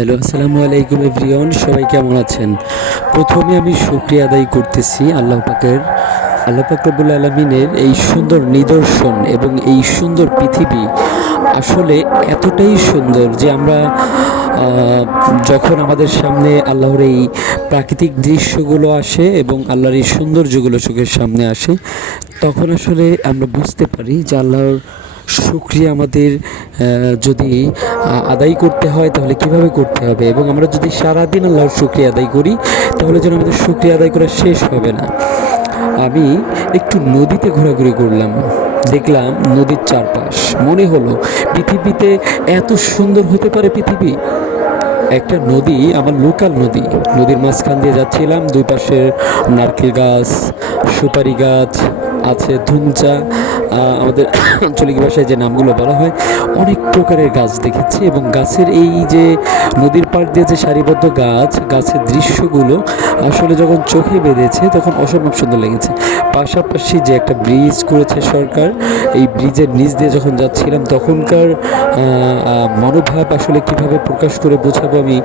Hello, আসসালামু আলাইকুম everyone. সবাই কেমন আছেন? প্রথমে আমি শুকরিয়া আদায় করতেছি আল্লাহ পাক রব্বুল আলামিনের এই সুন্দর নিদর্শন এবং এই সুন্দর পৃথিবী আসলে এতটাই সুন্দর যে আমরা যখন আমাদের সামনে আল্লাহর এই প্রাকৃতিক দৃশ্যগুলো আসে এবং আল্লাহর এই সৌন্দর্যগুলো চোখের সামনে আসে, তখন আসলে আমরা বুঝতে পারি যে আল্লাহর শুকরিয়া আমাদের যদি আদায় করতে হয় তাহলে কিভাবে করতে হবে, এবং আমরা যদি সারাদিন আল্লাহর শুকরিয়া আদায় করি তাহলে যেন আমাদের শুকরিয়া আদায় করা শেষ হবে না। আমি একটু নদীতে ঘোরাঘুরি করলাম, দেখলাম নদীর চারপাশ, মনে হলো পৃথিবীতে এত সুন্দর হতে পারে পৃথিবী। একটা নদী, আমার লোকাল নদী, নদীর মাঝখান দিয়ে যাচ্ছিলাম, দুই পাশে নারকেল গাছ, সুপারি গাছ আছে, ধুমচা, আমাদের আঞ্চলিক ভাষায় যে নামগুলো বলা হয়, অনেক প্রকারের গাছ দেখেছি। এবং গাছের এই যে নদীর পাড় দিয়ে যে সারিবদ্ধ গাছের দৃশ্যগুলো আসলে যখন চোখে বেঁধেছে তখন অসম্ভব সুন্দর লেগেছে। পাশাপাশি যে একটা ব্রিজ করেছে সরকার, এই ব্রিজের নিচ দিয়ে যখন যাচ্ছিলাম তখনকার মনোভাব আসলে কিভাবে প্রকাশ করে বোঝাবো আমি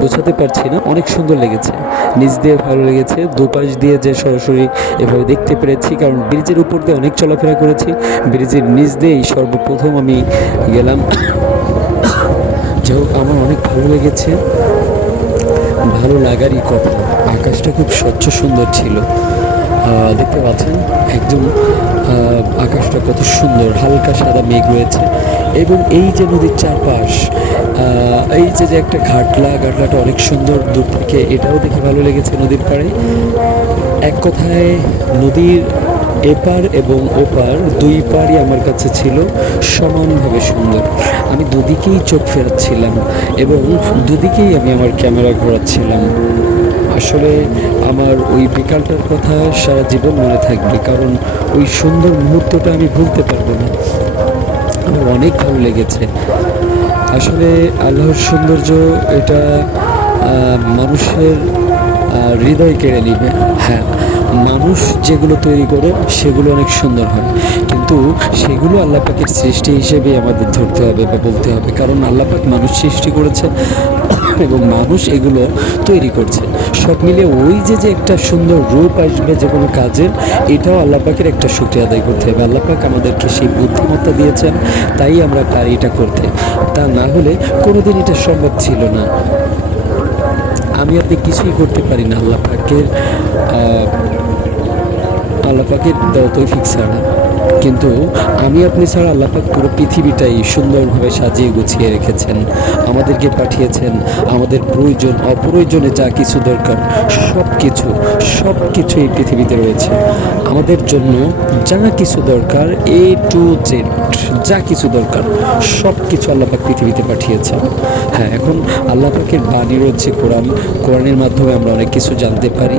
বোঝাতে পারছি না। অনেক সুন্দর লেগেছে, নিচ দিয়ে ভালো লেগেছে, দুপাশ দিয়ে যে সরাসরি এভাবে দেখতে পেরেছি, কারণ ব্রিজের উপর দিয়ে অনেক চলাফেরা করেছি, ব্রিজের নিচ দিয়েই সর্বপ্রথম আমি গেলাম। যাই হোক, আমার অনেক ভালো লেগেছে, ভালো লাগারই কথা। আকাশটা খুব স্বচ্ছ সুন্দর ছিল, দেখতে পাচ্ছেন একদম আকাশটা কত সুন্দর, হালকা সাদা মেঘ রয়েছে। এবং এই যে নদীর চারপাশ, এই যে একটা ঘাটলাটা অনেক সুন্দর দূর থেকে, এটাও দেখে ভালো লেগেছে। নদীর পাড়ে এক কথায় নদীর এপার এবং ওপার দুই পাড়ই আমার কাছে ছিল সমানভাবে সুন্দর। আমি দুদিকেই চোখ ফেরাচ্ছিলাম এবং দুদিকেই আমি আমার ক্যামেরা ঘোরাচ্ছিলাম। আসলে আমার ওই বিকালটার কথা সারা জীবন মনে থাকবে, কারণ ওই সুন্দর মুহূর্তটা আমি ভুলতে পারবো না। আমার অনেক ভালো লেগেছে। আসলে আল্লাহর সৌন্দর্য এটা মানুষের হৃদয় কেড়ে নিবে। হ্যাঁ, মানুষ যেগুলো তৈরি করে সেগুলো অনেক সুন্দর হয়, কিন্তু সেগুলো আল্লাহ পাকের সৃষ্টি হিসেবে আমাদের ধরতে হবে বা বলতে হবে, কারণ আল্লাহ পাক মানুষ সৃষ্টি করেছে এবং মানুষ এগুলো তৈরি করছে। সব মিলে ওই যে একটা সুন্দর রূপ আসবে যে কোনো কাজের, এটাও আল্লাহ পাকের একটা শুকরিয়া আদায় করতে হবে। আল্লাহ পাক আমাদেরকে সেই বুদ্ধিমত্তা দিয়েছেন, তাই আমরা পারি এটা করতে। তা না হলে কোনোদিন এটা সম্ভব ছিল না। আমি আপনি কিছুই করতে পারি না আল্লাহ পাকের দেওয়া তৌফিক ছাড়া। কিন্তু আমি আপনি ছাড়া আল্লাহ পাক পুরো পৃথিবীটাই সুন্দরভাবে সাজিয়ে গুছিয়ে রেখেছেন, আমাদেরকে পাঠিয়েছেন। আমাদের প্রয়োজন অপ্রয়োজনে যা কিছু দরকার সব কিছু এই পৃথিবীতে রয়েছে। আমাদের জন্য যা কিছু দরকার, A to Z যা কিছু দরকার সব কিছু আল্লাহ পাক পৃথিবীতে পাঠিয়েছেন। হ্যাঁ, এখন আল্লাহ পাকের বাণী রয়েছে কোরআনের মাধ্যমে আমরা অনেক কিছু জানতে পারি।